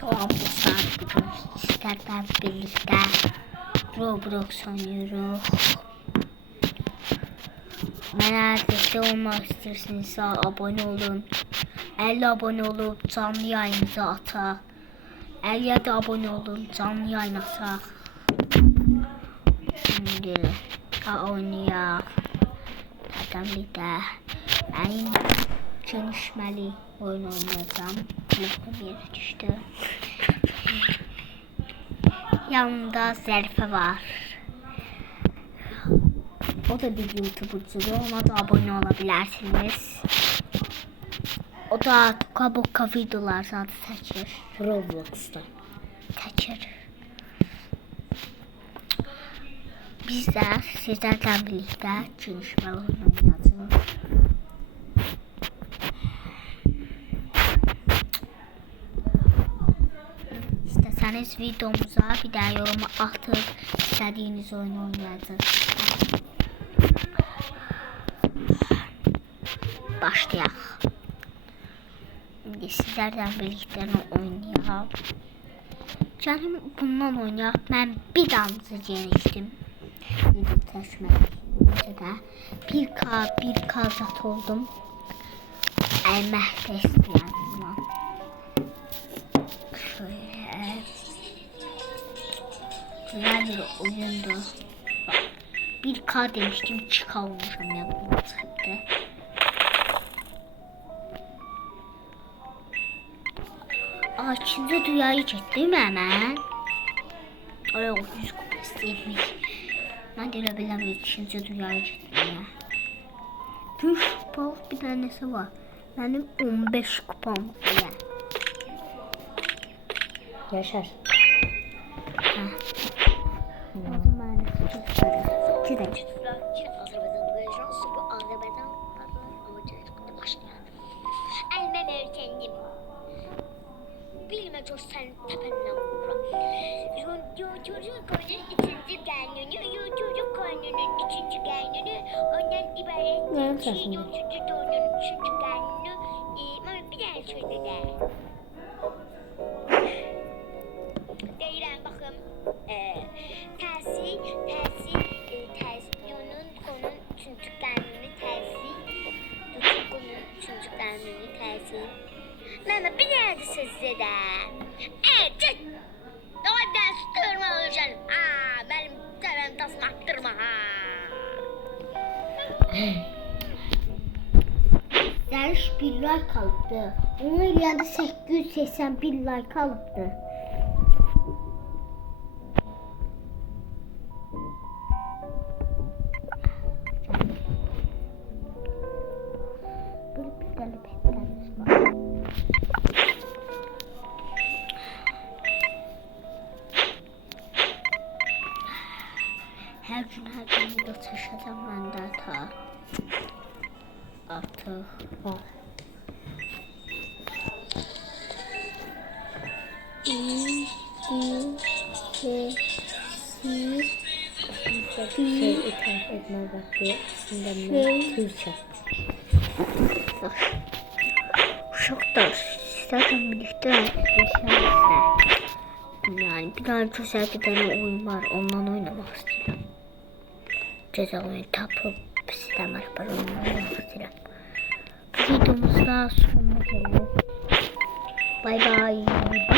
Salam dostlar, bugün sizlerle birlikte Roblox oynuyoruz. Bana destek olmak isterseniz abone olun. 50 abone olup canlı yayınımıza atak. 50 abone olun, canlı yayın atak. Şimdi oynayaq. Zaten bir de benim çalışmalı oyun oynayacağım. Telefonum yere düştü. Yanımda Zarife var. O da bir YouTuber'cı. Ona da abone olabilirsiniz. O da kabukka videolar zaten çəkir. Roblox'ta Çəkir. Biz de sizlerle birlikte çalışmalı oyun oynayacağız. İsterseniz videomuza bir daha yoruma atıp istediğiniz oyunu oynayacağız. Başlayalım. Şimdi sizlerle birlikte oynayalım. Canım bundan oynayalım. Ben bir damızı geliştim. Video taşımak. Bir k zat oldum. Məhv isteyen. Şöyle. Güzel bir oyundu. 1K demiştim, 2K olmuşum ya bu WhatsApp'ta. İkinci dünyaya getdim hemen. Oraya 100 kupa istəyirmiş. Mən də elə biləm ikinci dünyaya getdim ya. 100 kupalık bir tanesi var. Benim 15 kupam ya. Yaşar. Ha. Adım maalesef çok sarı. Cidden. Azerbaycan ama çocukta başlayalım. Elmen erkendim. Bilme çok sen tependen vura. Çocuk oyunun ikinci gününü, çocuk oyunun ikinci gününü, ondan ibaret çocuk oyunun üçüncü gününü, ama bir daha söyle de. Deyirəm baxım, təsir, onun konun üçüncü gününü təsir, tutuqunun üçüncü gününü təsir. Mama bir daha da sözde de. Çık. Daha ben sıkırma olacağım. Benim tepem tasma attırma ha. Yarış 1 like kalıbdı. Onun eləyəndə 881 like kalıbdı. Bir tane petlerimiz var. Her gün video taşıyacağım ben de artık. İthaf etme vakti. Aslında Türkçe. Uşaqlar, sizlerle birlikte yaşarsa. Yani bir tane çok sevdiğim oyun var. Ondan oynamak istiyorum. Ceza oyunu tapıp sistem var. Ondan oynamak istiyorum. Bu videomuzda sonuna gelelim. Bye bye.